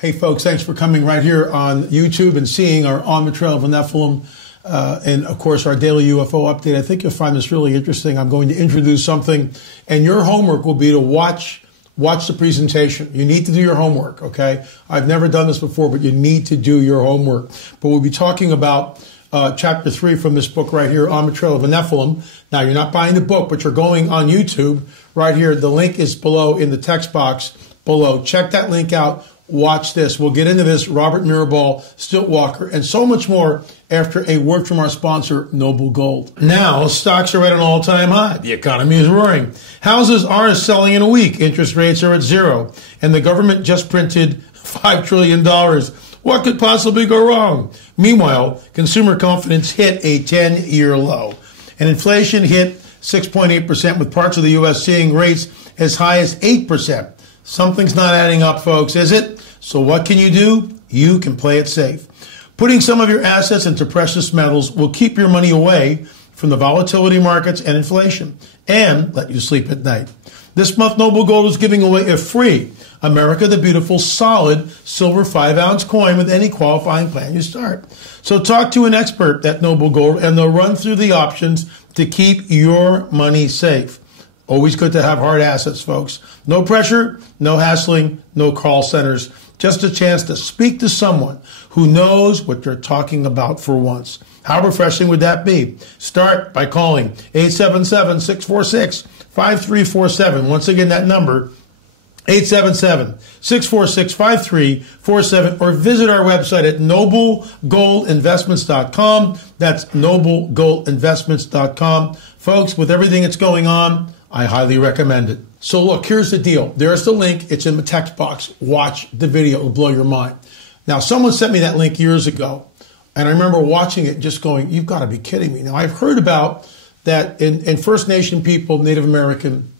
Hey folks, thanks for coming right here on YouTube and seeing our On the Trail of the Nephilim and of course our daily UFO update. I think you'll find this really interesting. I'm going to introduce something and your homework will be to watch the presentation. You need to do your homework, okay? I've never done this before, but you need to do your homework. But we'll be talking about chapter 3 from this book right here, On the Trail of the Nephilim. Now, you're not buying the book, but you're going on YouTube right here. The link is below in the text box below. Check that link out. Watch this. We'll get into this, Robert Mirabal, Stiltwalker, and so much more after a word from our sponsor, Noble Gold. Now, stocks are at an all-time high. The economy is roaring. Houses aren't selling in a week. Interest rates are at 0. And the government just printed $5 trillion. What could possibly go wrong? Meanwhile, consumer confidence hit a 10-year low. And inflation hit 6.8%, with parts of the U.S. seeing rates as high as 8%. Something's not adding up, folks, is it? So what can you do? You can play it safe. Putting some of your assets into precious metals will keep your money away from the volatility markets and inflation and let you sleep at night. This month, Noble Gold is giving away a free America the Beautiful solid silver 5-ounce coin with any qualifying plan you start. So talk to an expert at Noble Gold and they'll run through the options to keep your money safe. Always good to have hard assets, folks. No pressure, no hassling, no call centers. Just a chance to speak to someone who knows what you're talking about for once. How refreshing would that be? Start by calling 877-646-5347. Once again, that number, 877-646-5347, or visit our website at noblegoldinvestments.com. That's noblegoldinvestments.com. Folks, with everything that's going on, I highly recommend it. So look, here's the deal. There's the link. It's in the text box. Watch the video. It will blow your mind. Now, someone sent me that link years ago, and I remember watching it just going, you've got to be kidding me. Now, I've heard about that in First Nation people, Native American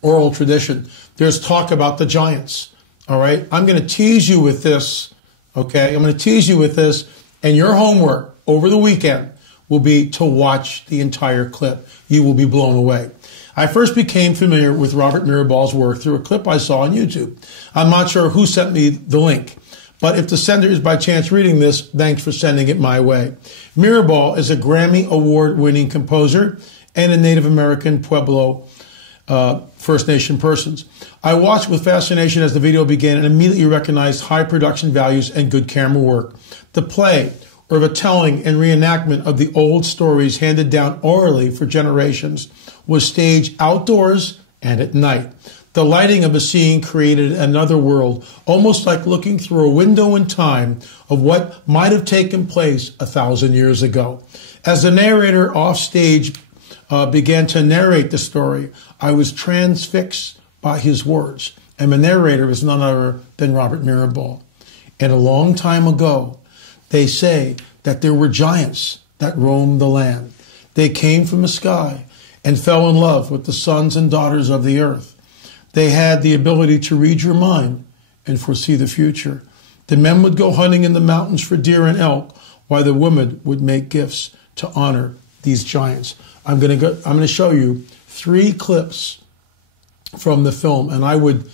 oral tradition, there's talk about the giants, all right? I'm going to tease you with this, okay? I'm going to tease you with this, and your homework over the weekend will be to watch the entire clip. You will be blown away. I first became familiar with Robert Mirabal's work through a clip I saw on YouTube. I'm not sure who sent me the link, but if the sender is by chance reading this, thanks for sending it my way. Mirabal is a Grammy Award-winning composer and a Native American Pueblo First Nation persons. I watched with fascination as the video began and immediately recognized high production values and good camera work. The play, or the telling and reenactment of the old stories handed down orally for generations, was staged outdoors and at night. The lighting of the scene created another world, almost like looking through a window in time of what might have taken place 1,000 years ago. As the narrator off stage began to narrate the story, I was transfixed by his words. And the narrator is none other than Robert Mirabal. And a long time ago, they say that there were giants that roamed the land. They came from the sky and fell in love with the sons and daughters of the earth. They had the ability to read your mind and foresee the future. The men would go hunting in the mountains for deer and elk, while the women would make gifts to honor these giants. I'm going to show you 3 clips from the film, and I would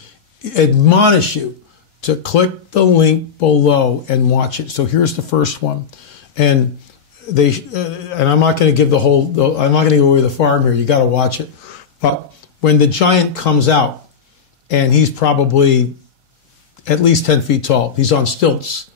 admonish you to click the link below and watch it. So here's the first one, and I'm not going to give I'm not going to give away the farm here. You got to watch it. But when the giant comes out, and he's probably at least 10 feet tall, he's on stilts.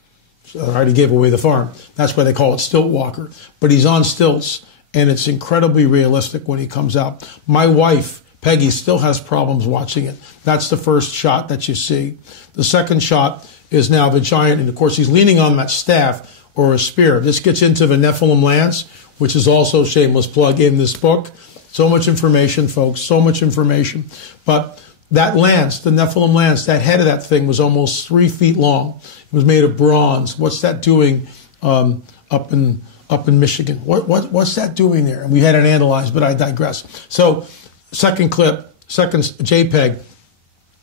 So I already gave away the farm. That's why they call it Stiltwalker. But he's on stilts, and it's incredibly realistic when he comes out. My wife, Peggy, still has problems watching it. That's the first shot that you see. The second shot is now the giant, and of course he's leaning on that staff or a spear. This gets into the Nephilim lance, which is also shameless plug in this book. So much information, folks, so much information. But that lance, the Nephilim lance, that head of that thing was almost 3 feet long. It was made of bronze. What's that doing up in Michigan? What's that doing there? And we had it analyzed, but I digress. So second clip, second JPEG,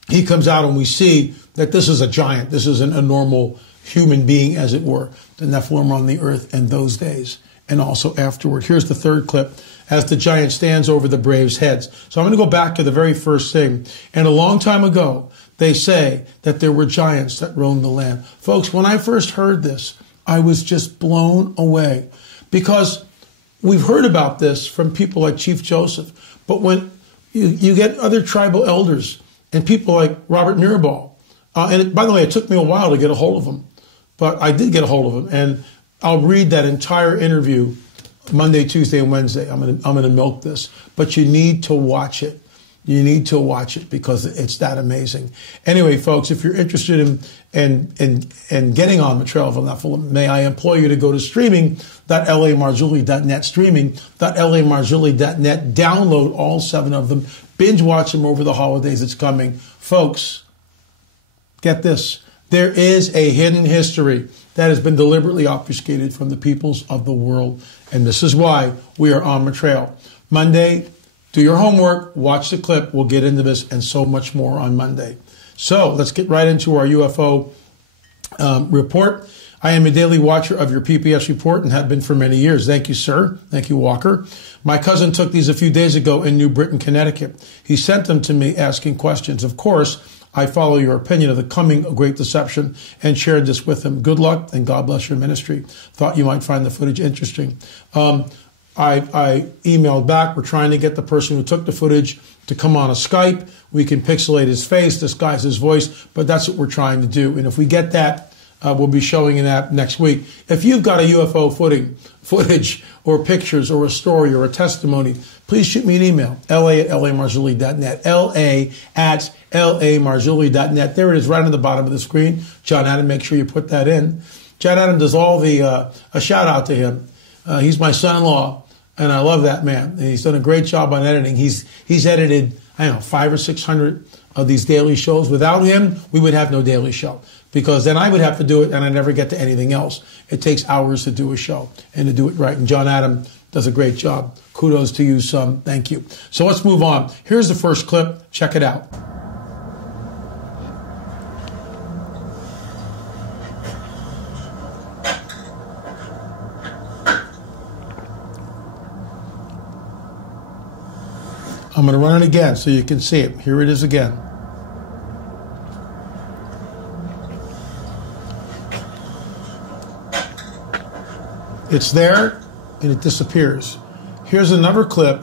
he comes out and we see that this is a giant. This isn't a normal human being, as it were. The Nephilim on the earth in those days and also afterward. Here's the third clip as the giant stands over the braves' heads. So I'm going to go back to the very first thing. And a long time ago, they say that there were giants that roamed the land. Folks, when I first heard this, I was just blown away, because we've heard about this from people like Chief Joseph. But when you get other tribal elders and people like Robert Mirabal, and by the way, it took me a while to get a hold of him, but I did get a hold of him, and I'll read that entire interview Monday, Tuesday, and Wednesday. I'm gonna milk this, but you need to watch it. You need to watch it because it's that amazing. Anyway, folks, if you're interested in getting on the trail of the Nephilim, may I implore you to go to streaming.lamarzulli.net, streaming.lamarzulli.net. Download all 7 of them. Binge watch them over the holidays. It's coming. Folks, get this. There is a hidden history that has been deliberately obfuscated from the peoples of the world. And this is why we are on the trail. Monday, do your homework, watch the clip. We'll get into this and so much more on Monday. So let's get right into our UFO report. I am a daily watcher of your pp&s report and have been for many years. Thank you, sir. Thank you, Walker. My cousin took these a few days ago in New Britain, Connecticut. He sent them to me asking questions. Of course, I follow your opinion of the coming Great Deception and shared this with him. Good luck and God bless your ministry. Thought you might find the footage interesting. I emailed back. We're trying to get the person who took the footage to come on a Skype. We can pixelate his face, disguise his voice, but that's what we're trying to do. And if we get that, we'll be showing that next week. If you've got a UFO footage or pictures or a story or a testimony, please shoot me an email, la@lamarzulli.net, la@lamarzulli.net. There it is right on the bottom of the screen. John Adam, make sure you put that in. John Adam does all the, a shout out to him. He's my son-in-law, and I love that man. He's done a great job on editing. He's edited, I don't know, 500 or 600 of these daily shows. Without him, we would have no daily show, because then I would have to do it and I never get to anything else. It takes hours to do a show and to do it right. And John Adam does a great job. Kudos to you, son. Thank you. So let's move on. Here's the first clip. Check it out. I'm going to run it again so you can see it. Here it is again. It's there and it disappears. Here's another clip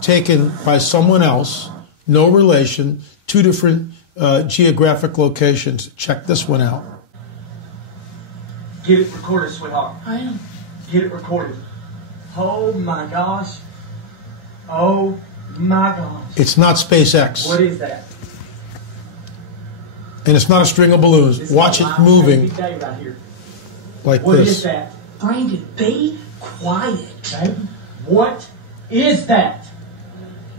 taken by someone else, no relation, 2 different geographic locations. Check this one out. Get it recorded, sweetheart. I am. Get it recorded. Oh my gosh. Oh my gosh. It's not SpaceX. What is that? And it's not a string of balloons. Watch it moving right here. like what this. What is that? Brandon, be quiet. Okay. What is that?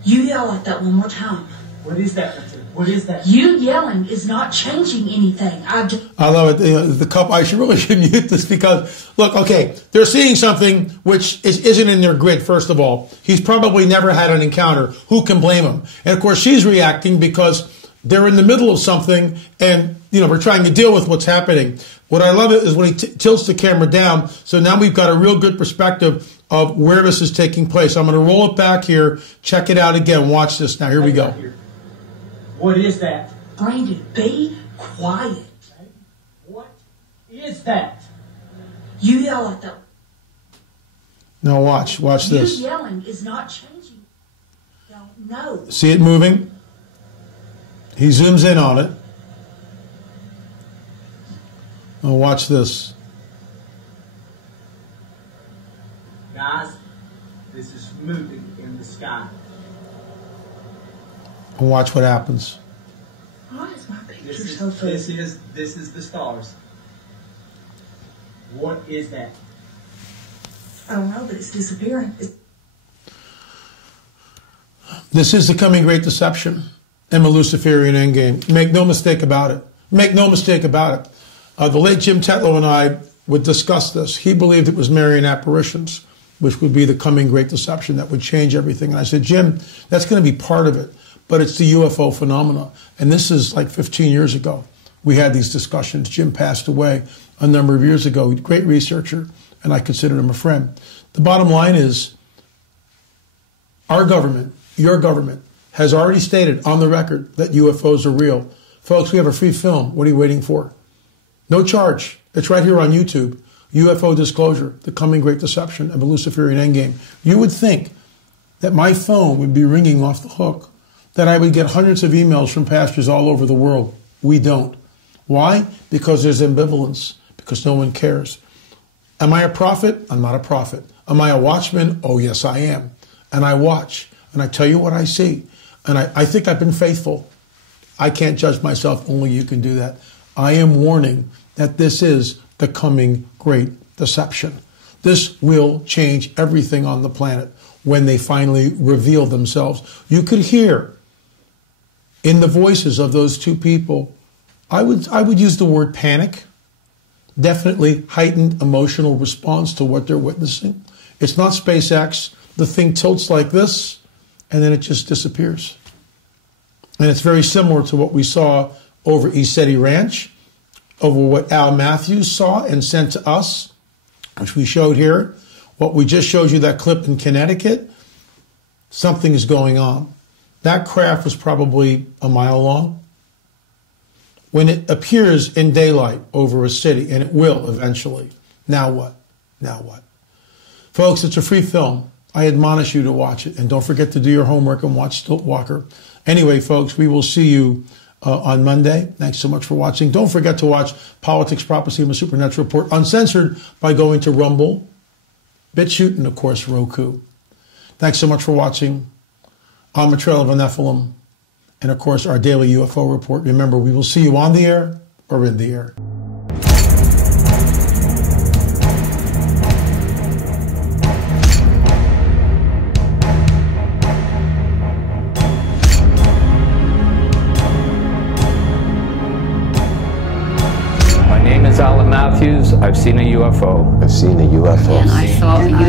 You yell like that one more time. What is that? What is that? You yelling is not changing anything. I love it. You know, the couple. I really should mute this because, look, okay, they're seeing something which isn't in their grid, first of all. He's probably never had an encounter. Who can blame him? And, of course, she's reacting because they're in the middle of something and, you know, we're trying to deal with what's happening. What I love is when he tilts the camera down. So now we've got a real good perspective of where this is taking place. I'm going to roll it back here. Check it out again. Watch this now. Here we go. What is that? Brandon, be quiet. What is that? You yell like that. Now watch this. You yelling is not changing. No. See it moving? He zooms in on it. Now watch this. Guys, this is moving in the sky. And watch what happens. Why is my picture so full? This is the stars. What is that? I don't know, but it's disappearing. This is the coming great deception and the Luciferian endgame. Make no mistake about it. Make no mistake about it. The late Jim Tetlow and I would discuss this. He believed it was Marian apparitions, which would be the coming great deception that would change everything. And I said, Jim, that's going to be part of it. But it's the UFO phenomena. And this is like 15 years ago. We had these discussions. Jim passed away a number of years ago. Great researcher, and I considered him a friend. The bottom line is our government, your government, has already stated on the record that UFOs are real. Folks, we have a free film. What are you waiting for? No charge. It's right here on YouTube. UFO Disclosure, The Coming Great Deception of a Luciferian Endgame. You would think that my phone would be ringing off the hook, that I would get hundreds of emails from pastors all over the world. We don't. Why? Because there's ambivalence, because no one cares. Am I a prophet? I'm not a prophet. Am I a watchman? Oh, yes, I am. And I watch, and I tell you what I see. And I think I've been faithful. I can't judge myself. Only you can do that. I am warning that this is the coming great deception. This will change everything on the planet when they finally reveal themselves. You could hear in the voices of those two people, I would use the word panic, definitely heightened emotional response to what they're witnessing. It's not SpaceX. The thing tilts like this, and then it just disappears. And it's very similar to what we saw over Isetti Ranch, over what Al Matthews saw and sent to us, which we showed here. What we just showed you, that clip in Connecticut, something is going on. That craft was probably a mile long. When it appears in daylight over a city, and it will eventually, now what? Now what? Folks, it's a free film. I admonish you to watch it. And don't forget to do your homework and watch Stiltwalker. Anyway, folks, we will see you on Monday. Thanks so much for watching. Don't forget to watch Politics, Prophecy, and the Supernatural Report uncensored by going to Rumble, Bitchute, and of course, Roku. Thanks so much for watching. On the Trail of a Nephilim, and of course, our daily UFO report. Remember, we will see you on the air or in the air. Matthews, I've seen a UFO. I've seen a UFO. And I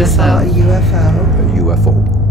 saw a UFO. A UFO.